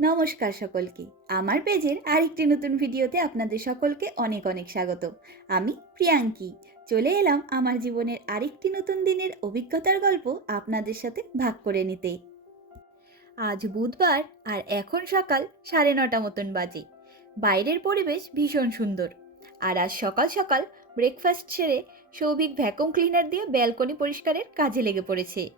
নমস্কার সকলকে। আমার পেজের আরেকটি নতুন ভিডিওতে আপনাদের সকলকে অনেক অনেক স্বাগত। আমি প্রিয়াঙ্কি। চলে এলাম আমার জীবনের আরেকটি নতুন দিনের অভিজ্ঞতার গল্প আপনাদের সাথে ভাগ করে নিতে। আজ বুধবার আর এখন সকাল সাড়ে নটা মতন বাজে। বাইরের পরিবেশ ভীষণ সুন্দর। আর আজ সকাল সকাল ব্রেকফাস্ট সেরে সৌভিক ভ্যাকুম ক্লিনার দিয়ে ব্যালকনি পরিষ্কারের কাজে লেগে পড়েছে।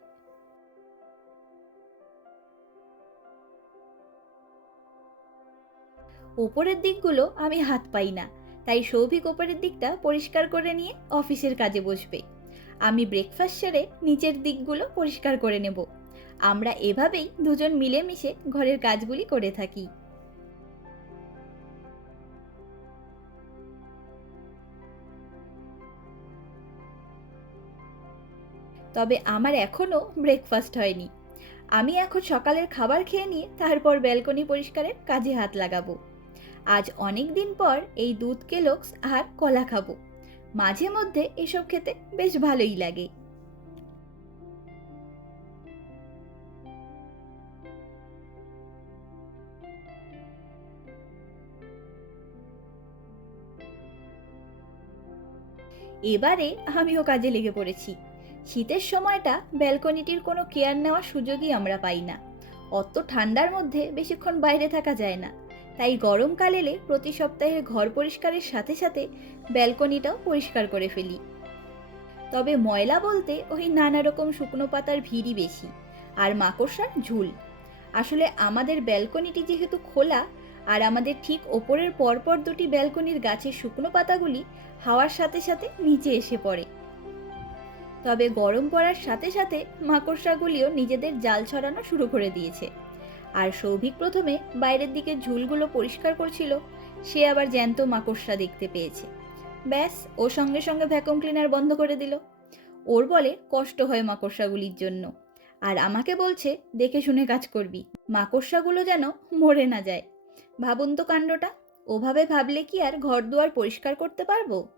ওপরের দিকগুলো আমি হাত পাই না। তাই সৌভিক ওপরের দিকটা পরিষ্কার করে নিয়ে অফিসের কাজে বসবে। আমি ব্রেকফাস্ট সেরে নিচের দিকগুলো পরিষ্কার করে নেব। আমরা এভাবেই দুজন মিলেমিশে ঘরের কাজগুলি করে থাকি। তবে আমার এখনও ব্রেকফাস্ট হয়নি। আমি এখন সকালের খাবার খেয়ে নিয়ে তারপর ব্যালকনি পরিষ্কারের কাজে হাত লাগাবো। আজ অনেক দিন পর এই দুধ কেলক্স আর কলা খাব। মাঝে মধ্যে এসব খেতে বেশ ভালোই লাগে। এবারে আমিও কাজে লেগে পড়েছি। শীতের সময়টা ব্যালকনিটির কোনো কেয়ার নেওয়ার সুযোগই আমরা পাই না। অত ঠান্ডার মধ্যে বেশিক্ষণ বাইরে থাকা যায় না। তাই গরমকাল এলে প্রতি সপ্তাহে ঘর পরিষ্কারের সাথে সাথে ব্যালকনিটাও পরিষ্কার করে ফেলি। তবে ময়লা বলতে ওই নানা রকম শুকনো পাতার ভিড়ই বেশি, আর মাকড়সার ঝুল। আসলে আমাদের ব্যালকনিটি যেহেতু খোলা, আর আমাদের ঠিক ওপরের পরপর দুটি ব্যালকনির গাছের শুকনো পাতাগুলি হাওয়ার সাথে সাথে নিচে এসে পড়ে। তবে গরম পড়ার সাথে সাথে মাকড়সাগুলিও নিজেদের জাল ছড়ানো শুরু করে দিয়েছে। আর সৌভিক প্রথমে বাইরের দিকে ঝুলগুলো পরিষ্কার করছিল, সে আবার জ্যান্ত মাকড়সা দেখতে পেয়েছে। ব্যাস, ও সঙ্গে সঙ্গে ভ্যাকুম ক্লিনার বন্ধ করে দিল। ওর বলে, কষ্ট হয় মাকড়সাগুলির জন্য। আর আমাকে বলছে, দেখে শুনে কাজ করবি। মাকড়সাগুলো যেন মরে না যায়। ভাবুন তো কাণ্ডটা, ওভাবে ভাবলে কি আর ঘর দুয়ার পরিষ্কার করতে পারব?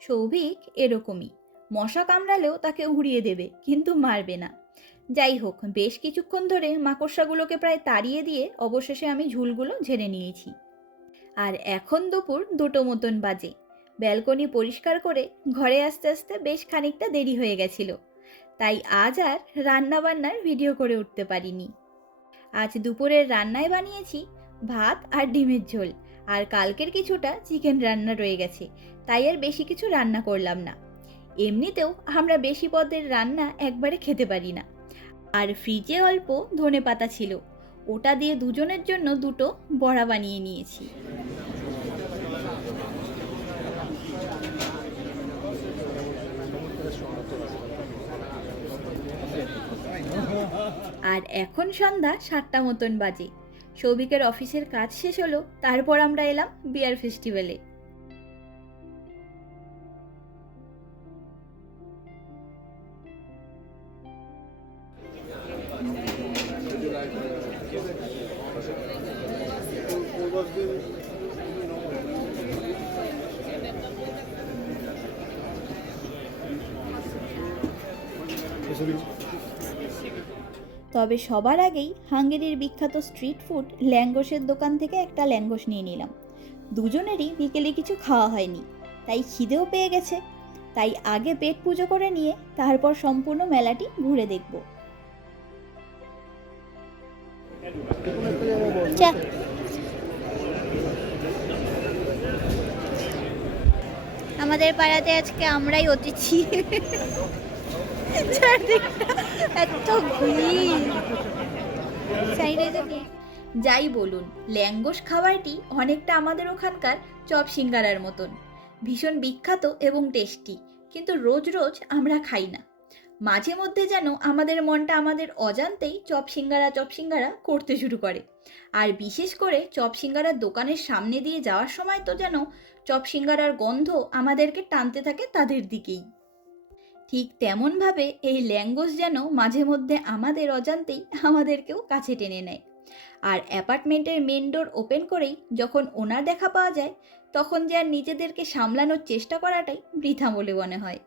সৌভিক এরকমই, মশা কামড়ালেও তাকে উড়িয়ে দেবে, কিন্তু মারবে না। যাই হোক, বেশ কিছুক্ষণ ধরে মাকড়সাগুলোকে প্রায় তাড়িয়ে দিয়ে অবশেষে আমি ঝুলগুলো ঝেড়ে নিয়েছি। আর এখন দুপুর দুটো মতন বাজে। ব্যালকনি পরিষ্কার করে ঘরে আসতে আসতে বেশ খানিকটা দেরি হয়ে গেছিল। তাই আজ আর রান্না বান্নার ভিডিও করে উঠতে পারিনি। আজ দুপুরের রান্নায় বানিয়েছি ভাত আর ডিমের ঝোল, আর কালকের কিছুটা চিকেন রান্না রয়ে গেছে, তাই আর বেশি কিছু রান্না করলাম না। এমনিতেও আমরা বেশি পদের রান্না একবারে খেতে পারি না। আর ফ্রিজে অল্প ধনে পাতা ছিল। ওটা দিয়ে দুজনের জন্য দুটো বড়া বানিয়ে নিয়েছি। আর এখন সন্ধ্যা সাতটা মতন বাজে। সৌভিকের অফিসের কাজ শেষ হলো, তারপর আমরা এলাম বিয়ার ফেস্টিভ্যালে। তবে সবার আগেই হাঙ্গেরির বিখ্যাত স্ট্রিট ফুড ল্যাঙ্গোসের দোকান থেকে একটা ল্যাঙ্গোস নিয়ে নিলাম। দুজনেরই বিকেলে কিছু খাওয়া হয়নি, তাই খিদেও পেয়ে গেছে। তাই আগে পেট পুজো করে নিয়ে তারপর সম্পূর্ণ মেলাটি ঘুরে দেখব। আমাদের পাড়াতে আজকে আমরাই অতিথি। এত যাই বলুন ল্যাঙ্গোস খাবারটি অনেকটা আমাদের ওখানকার চপ সিঙ্গারার মতন। ভীষণ বিখ্যাত এবং টেস্টি, কিন্তু রোজ রোজ আমরা খাই না। মাঝে মধ্যে যেন আমাদের মনটা আমাদের অজান্তেই চপ সিঙ্গারা চপ সিঙ্গারা করতে শুরু করে। আর বিশেষ করে চপ সিঙ্গারার দোকানের সামনে দিয়ে যাওয়ার সময় তো যেন চপ সিঙ্গারার গন্ধ আমাদেরকে টানতে থাকে তাদের দিকেই। ঠিক তেমনভাবে এই ল্যাঙ্গোস যেন মাঝে মধ্যে আমাদের অজান্তেই আমাদেরকেও কাছে টেনে নেয়। আর অ্যাপার্টমেন্টের মেন ডোর ওপেন করেই যখন ওনার দেখা পাওয়া যায়, তখন যে আর নিজেদেরকে সামলানোর চেষ্টা করাটাই বৃথা বলে মনে হয়।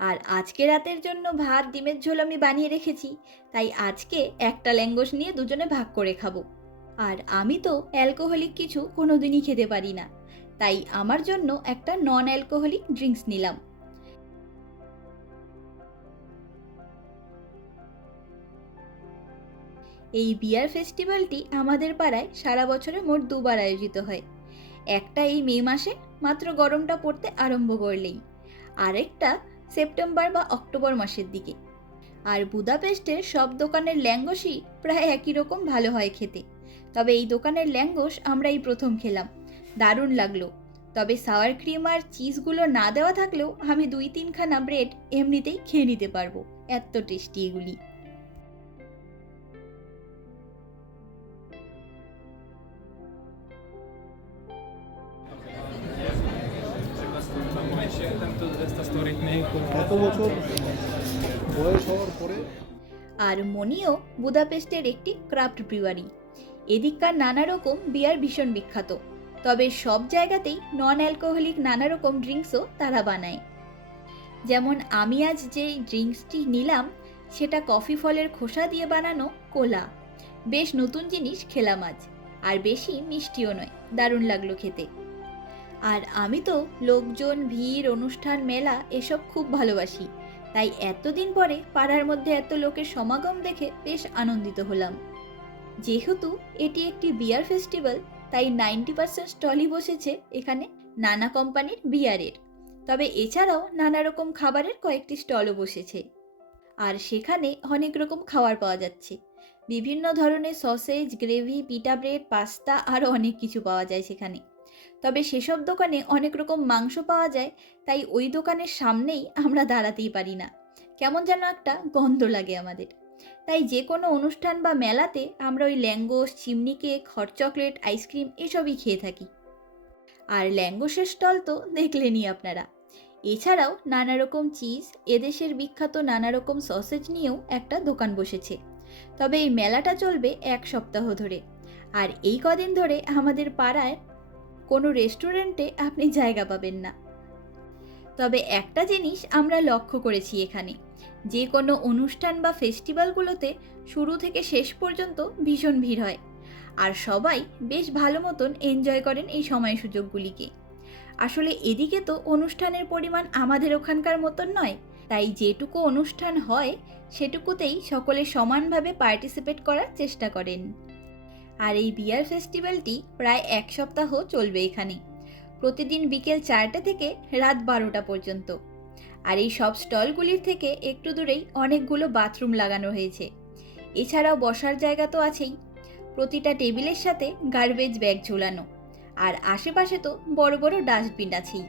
আর আজকে রাতের জন্য ভাত, ডিমের ঝোল আমি বানিয়ে রেখেছি, তাই আজকে একটা ল্যাঙ্গোস নিয়ে দুজনে ভাগ করে খাব। আর আমি তো অ্যালকোহলিক কিছু কোনোদিনই খেতে পারি না, তাই আমার জন্য একটা নন অ্যালকোহলিক ড্রিঙ্কস নিলাম। এই বিয়ার ফেস্টিভ্যালটি আমাদের পাড়ায় সারা বছরে মোট দুবার আয়োজিত হয়। একটা এই মে মাসে মাত্র গরমটা পড়তে আরম্ভ করলেই। আরেকটা সেপ্টেম্বর বা অক্টোবর মাসের দিকে। আর বুদাপেস্টের সব দোকানের ল্যাঙ্গোসই প্রায় একই রকম ভালো হয় খেতে। তবে এই দোকানের ল্যাঙ্গোস আমরা এই প্রথম খেলাম। দারুণ লাগল। তবে সাওয়ার ক্রিম আর চিজগুলো না দেওয়া থাকলেও আমি দুই তিনখানা ব্রেড এমনিতেই খেয়ে নিতে পারব। এত টেস্টি এগুলি। আর মনিও বুদাপেস্টের একটি ক্রাফট ব্রিওয়ারি এদিককার নানা রকম বিয়ার ভীষণ বিখ্যাত। তবে সব জায়গাতেই নন অ্যালকোহলিক নানা রকম ড্রিঙ্কসও তারা বানায়। যেমন আমি আজ যে ড্রিঙ্কসটি নিলাম, সেটা কফি ফলের খোসা দিয়ে বানানো কোলা। বেশ নতুন জিনিস খেলাম আজ, আর বেশি মিষ্টিও নয়, দারুণ লাগল খেতে। আর আমি তো লোকজন, ভিড়, অনুষ্ঠান, মেলা, এসব খুব ভালোবাসি। তাই এতদিন পরে পাড়ার মধ্যে এত লোকের সমাগম দেখে বেশ আনন্দিত হলাম। যেহেতু এটি একটি বিয়ার ফেস্টিভ্যাল, তাই নাইনটি পার্সেন্ট স্টলই বসেছে এখানে নানা কোম্পানির বিয়ারের। তবে এছাড়াও নানা রকম খাবারের কয়েকটি স্টলও বসেছে। আর সেখানে অনেক রকম খাবার পাওয়া যাচ্ছে। বিভিন্ন ধরনের sausage, gravy pita bread, pasta, আরও অনেক কিছু পাওয়া যায় সেখানে। তবে সেসব দোকানে অনেক রকম মাংস পাওয়া যায়, তাই ওই দোকানের সামনেই আমরা দাঁড়াতেই পারি না। কেমন যেন একটা গন্ধ লাগে আমাদের। তাই যে কোনো অনুষ্ঠান বা মেলাতে আমরা ওই langos, chimney cake, hot chocolate, ice cream এসবই খেয়ে থাকি। আর ল্যাঙ্গোসের স্টল তো দেখলেনই আপনারা। এছাড়াও নানা রকম চিজ, এদেশের বিখ্যাত নানা রকম সসেজ নিয়েও একটা দোকান বসেছে। তবে এই মেলাটা চলবে এক সপ্তাহ ধরে। আর এই কদিন ধরে আমাদের পাড়ায় কোনো রেস্টুরেন্টে আপনি জায়গা পাবেন না। তবে একটা জিনিস আমরা লক্ষ্য করেছি এখানে, যে কোনো অনুষ্ঠান বা ফেস্টিভ্যালগুলোতে শুরু থেকে শেষ পর্যন্ত ভীষণ ভিড় হয়, আর সবাই বেশ ভালো মতন এনজয় করেন এই সময় সুযোগগুলিকে আসলে এদিকে তো অনুষ্ঠানের পরিমাণ আমাদের ওখানকার মতন নয়, তাই যেটুকু অনুষ্ঠান হয় সেটুকুতেই সকলে সমানভাবে পার্টিসিপেট করার চেষ্টা করেন। আর এই বিয়ার ফেস্টিভ্যালটি প্রায় এক সপ্তাহ চলবে এখানে। প্রতিদিন বিকেল চারটে থেকে রাত বারোটা পর্যন্ত। আর এই সব স্টলগুলির থেকে একটু দূরেই অনেকগুলো বাথরুম লাগানো হয়েছে। এছাড়াও বসার জায়গা তো আছেই। প্রতিটা টেবিলের সাথে গার্বেজ ব্যাগ ঝোলানো। আর আশেপাশে তো বড় বড় ডাস্টবিন আছেই।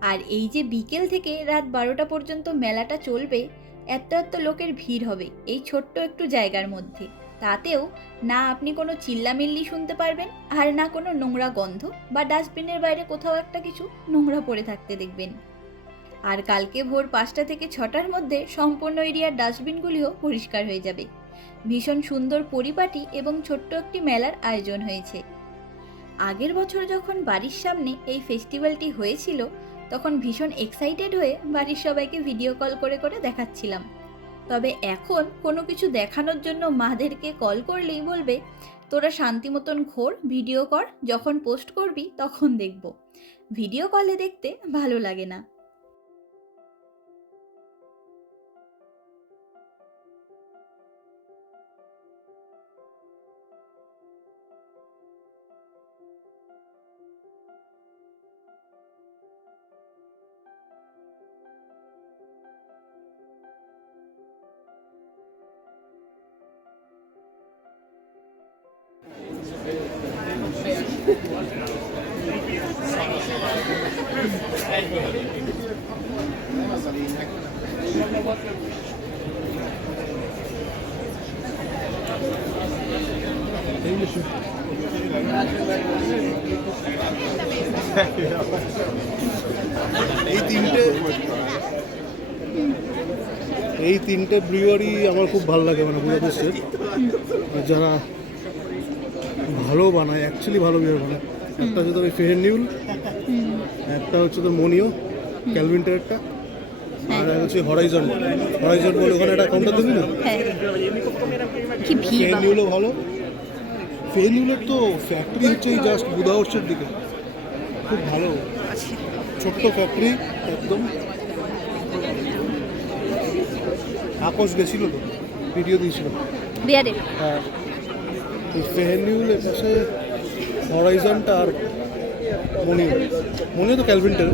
আর এই যে বিকেল থেকে রাত বারোটা পর্যন্ত মেলাটা চলবে, এত এত লোকের ভিড় হবে এই ছোট্ট একটু জায়গার মধ্যে। তাতেও না আপনি কোনো চিল্লামিল্লি শুনতে পারবেন আর না কোনো নোংরা গন্ধ বা ডাস্টবিনের বাইরে কোথাও একটা কিছু নোংরা পড়ে থাকতে দেখবেন। আর কালকে ভোর পাঁচটা থেকে ছটার মধ্যে সম্পূর্ণ এরিয়ার ডাস্টবিনগুলিও পরিষ্কার হয়ে যাবে। ভীষণ সুন্দর পরিপাটি এবং ছোট্ট একটি মেলার আয়োজন হয়েছে। আগের বছর যখন বাড়ির সামনে এই ফেস্টিভ্যালটি হয়েছিল, তখন ভীষণ এক্সাইটেড হয়ে বাড়ির সবাইকে ভিডিও কল করে করে দেখাচ্ছিলাম। তবে এখন কোনো কিছু দেখানোর জন্য মাদেরকে কল করলেই বলবে, তোরা শান্তি মতন ঘোর, ভিডিও কর, যখন পোস্ট করবি তখন দেখব। ভিডিও কলে দেখতে ভালো লাগে না। এই তিনটে এই তিনটে ব্রিওয়ারি আমার খুব ভালো লাগে মানে বুঝাতে যারা ভালো বানায় অ্যাকচুয়ালি ভালো বিয়ার বানায়। একটা হচ্ছে তোর ফেহের নিউল একটা হচ্ছে তোর মনিও ক্যালভিনটার একটা আর হচ্ছে হরাইজন হরাইজন বলে ওখানে একটা কাউন্টার দিবি না ফেহের নিউলও ভালো। ফেনিউলের তো ফ্যাক্টরি হচ্ছে এই জাস্ট বুধাহর্ষের দিকে। খুব ভালো। ছোট্ট ফ্যাক্টরি একদম। আকশ গেছিল তো ভিডিও দিয়েছিল। বিয়ারে? হ্যাঁ। ফেহেনিউল এর পাশে হরাইজনটা আর মনিও। মনিও তো ক্যালভিনটার।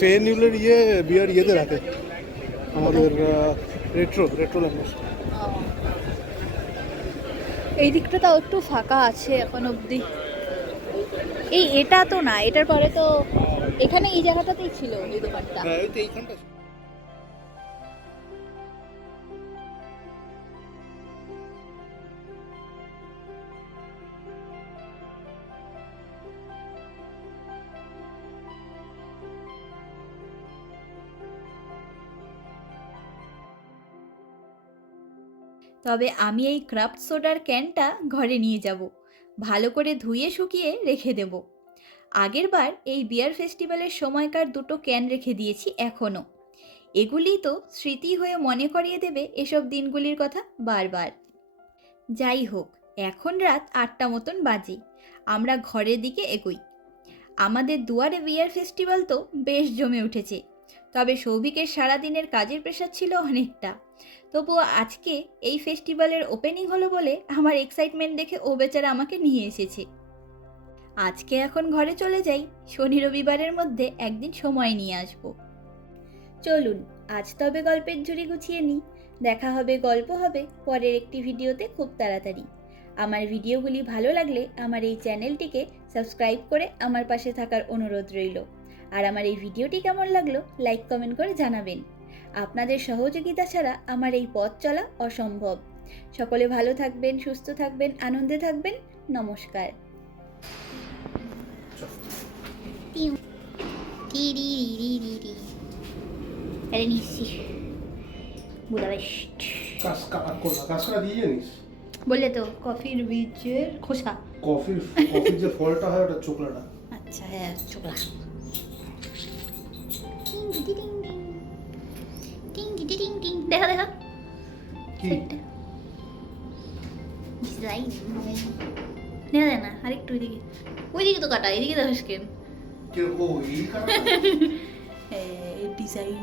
ফেহেনিউলের ইয়ে বিয়ার ইয়েতে রাখে। আমাদের রেট্রো রেট্রো ল্যাঙ্গুয়েজ এই দিকটা তাও একটু ফাঁকা আছে এখন অবধি। এই এটা তো না এটার পরে তো এখানে এই জায়গাটাতেই ছিল এই দোকানটা তবে আমি এই ক্রাফট সোডার ক্যানটা ঘরে নিয়ে যাব। ভালো করে ধুয়ে শুকিয়ে রেখে দেব। আগেরবার এই বিয়ার ফেস্টিভ্যালের সময়কার দুটো ক্যান রেখে দিয়েছি এখনও এগুলি তো স্মৃতি হয়ে মনে করিয়ে দেবে এসব দিনগুলির কথা বারবার। যাই হোক, এখন রাত আটটা মতন বাজে। আমরা ঘরের দিকে এগোই। আমাদের দুয়ারে বিয়ার ফেস্টিভ্যাল তো বেশ জমে উঠেছে। তবে সৌভিকের সারাদিনের কাজের প্রেশার ছিল অনেকটা। তবুও আজকে এই ফেস্টিভ্যালের ওপেনিং হলো বলে আমার এক্সাইটমেন্ট দেখে ও বেচারা আমাকে নিয়ে এসেছে। আজকে এখন ঘরে চলে যাই, শনি রবিবারের মধ্যে একদিন সময় নিয়ে আসব। চলুন, আজ তবে গল্পের ঝুড়ি গুছিয়ে নিই। দেখা হবে, গল্প হবে, পরের একটি ভিডিওতে খুব তাড়াতাড়ি। আমার ভিডিওগুলি ভালো লাগলে আমার এই চ্যানেলটিকে সাবস্ক্রাইব করে আমার পাশে থাকার অনুরোধ রইল। আর আমার এই ভিডিওটি কেমন লাগল লাইক কমেন্ট করে জানাবেন। আপনাদের সহযোগিতা ছাড়া আমার এই পথ চলা অসম্ভব। সকলে ভালো থাকবেন সুস্থ থাকবেন আনন্দে থাকবেন। নমস্কার। আরে নিচ্ছি। বুদাপেস্ট। কাসকা কোলা কাসকা দিয়ে জানিস বললে তো কফির বীজের খোসা। কফির কফির যে ফলটা হয় ওটা চোকলাটা। আচ্ছা হ্যাঁ চোখলা দেখা দেখা কি সেটটা ডিজাইন নেওয়া যায় না আরেকটু ওইদিকে ওইদিকে তো কাটা এদিকে দেখাস কেন কীরকম এই কালারটা? ডিজাইন